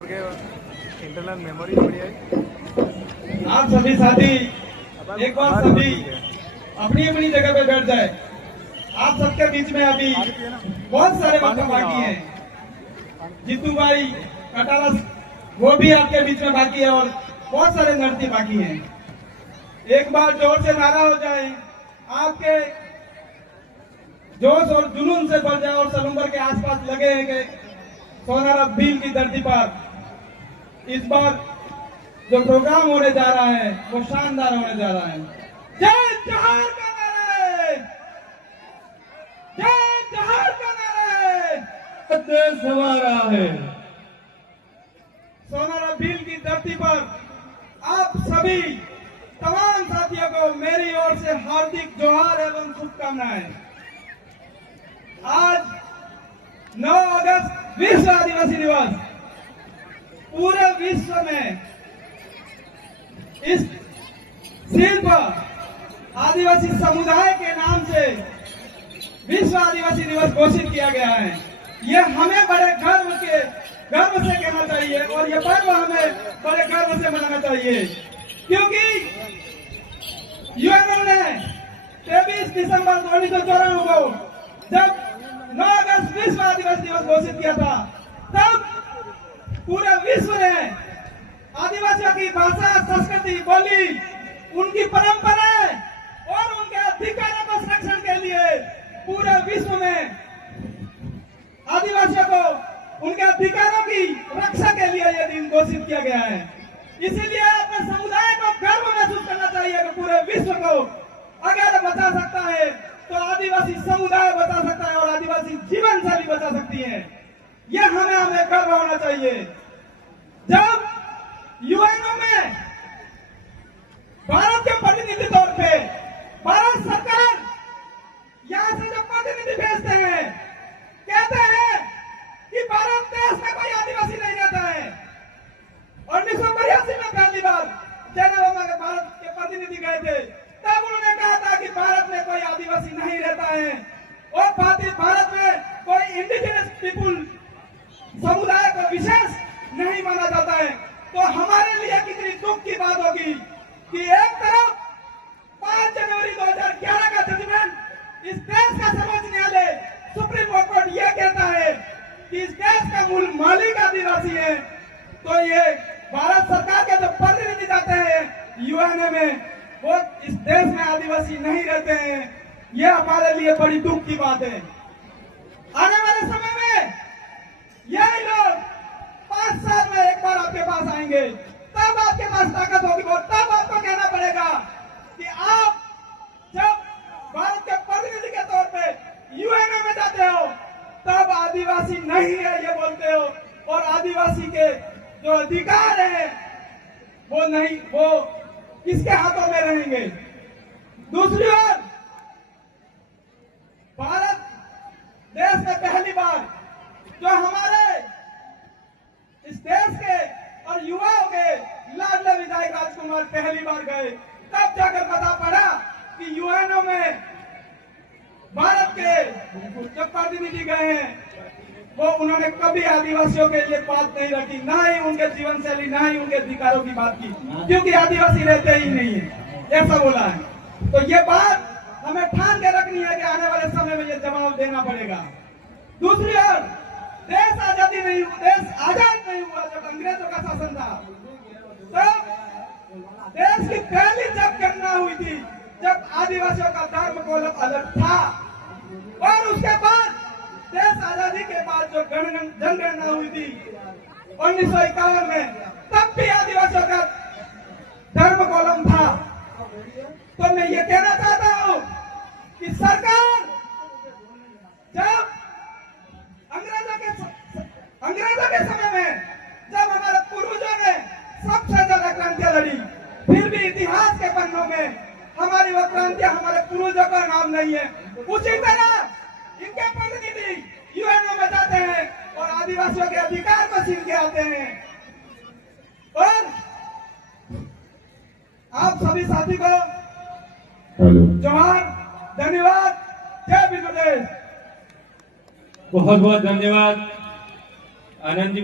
Internal memory बढ़िया है। आप सभी साथी एक बार सभी अपनी अपनी जगह पे बैठ जाए। आप सबके बीच में अभी बहुत सारे वक्त बाकी हैं। जीतू भाई कटारस वो भी आपके बीच में बाकी है और बहुत सारे लड़ती बाकी हैं। एक बार जोर से नारा हो जाए, आपके जोश और जुनून से भर जाए और सलूम्बर के आसपास लगे हैं कि सोनारा भील की धरती पर इस बार जो प्रोग्राम होने जा रहा है वो शानदार होने जा रहा है। जय जोहार का नारा है, जय जोहार का नारा है, देश हमारा है। सोनारा भील की धरती पर आप सभी तमाम साथियों को मेरी ओर से हार्दिक जोहार एवं शुभकामनाएं। आज 9 अगस्त विश्व आदिवासी दिवस पूरे विश्व में इस शिल्प आदिवासी समुदाय के नाम से विश्व आदिवासी दिवस घोषित किया गया है। ये हमें बड़े गर्व से कहना चाहिए और ये पर्व हमें बड़े गर्व से मनाना चाहिए, क्योंकि यूएनओ ने 23 दिसंबर 1994 को जब 9 अगस्त विश्व आदिवासी दिवस घोषित किया था, तब पूरे विश्व ने आदिवासियों की भाषा, संस्कृति, बोली, उनकी परंपराएं और उनके अधिकारों को संरक्षण के लिए पूरे विश्व में आदिवासियों को उनके अधिकारों की रक्षा के लिए यह दिन घोषित किया गया है। इसीलिए अपने समुदाय को गर्व महसूस करना चाहिए कि पूरे विश्व को अगर बचा सकता है तो आदिवासी समुदाय बचा सकता है और आदिवासी जीवन शैली बचा सकती है। यह हमें गर्व होना चाहिए। जब यूएनओ में भारत के प्रतिनिधि तौर पे भारत सरकार यहां से जब प्रतिनिधि भेजते हैं, कहते हैं कि भारत देश में कोई आदिवासी नहीं रहता है। 1982 में पहली बार जेनेवा में भारत के प्रतिनिधि गए थे, तब उन्होंने कहा था कि भारत में कोई आदिवासी नहीं रहता है और भारत में कोई इंडिजिनस पीपुल समुदाय को विशेष नहीं माना जाता है। तो हमारे लिए कितनी दुख की बात होगी कि एक तरफ 5 जनवरी 2011 का जजमेंट इस देश का सर्वोच्च न्यायालय सुप्रीम कोर्ट यह कहता है कि इस देश का मूल मालिक आदिवासी है, तो ये भारत सरकार के जो प्रतिनिधि जाते हैं यूएनओ में, वो इस देश में आदिवासी नहीं रहते हैं। यह हमारे लिए बड़ी दुख की बात है। आने वाले समय में यही लोग 5 साल में एक बार आपके पास आएंगे, तब आपके पास ताकत होगी और तब आपको कहना पड़ेगा कि आप जब भारत के प्रतिनिधि के तौर पे यूएनओ में जाते हो तब आदिवासी नहीं है ये बोलते हो और आदिवासी के जो अधिकार है वो किसके हाथों में रहेंगे। दूसरी ओर भारत देश में पहली बार जो हमारे इस देश के और युवाओं के लाडले विधायक राजकुमार पहली बार गए, तब जाकर पता पड़ा कि यूएनओ में भारत के जो प्रतिनिधि गए हैं वो उन्होंने कभी आदिवासियों के लिए बात नहीं रखी, ना ही उनके जीवन शैली, ना ही उनके अधिकारों की बात की, क्योंकि आदिवासी रहते ही नहीं है, ऐसा बोला है। तो ये बात हमें ठान के रखनी है कि आने वाले समय में ये जवाब देना पड़ेगा। दूसरी ओर देश आजाद नहीं हुआ जब अंग्रेजों का शासन था, तब देश की पहली जब गणना हुई थी जब आदिवासियों का धर्म कोलम अलग था, और उसके बाद देश आजादी के बाद जो जनगणना हुई थी 1951 में, तब भी आदिवासियों का धर्म कोलम था। तो मैं ये कहना चाहता हूं कि सरकार जब अंग्रेजों के समय में जब हमारे पूर्वजों ने सबसे ज्यादा क्रांतियां लड़ी, फिर भी इतिहास के पन्नों में हमारी वो क्रांतियां हमारे पूर्वजों का नाम नहीं है। उसी तरह इनके प्रतिनिधि यूएनओ में जाते हैं और आदिवासियों के अधिकार को छीन के आते हैं। और आप सभी साथी को जोहार, धन्यवाद, जय विप्रदेश। बहुत बहुत धन्यवाद आनंद जी।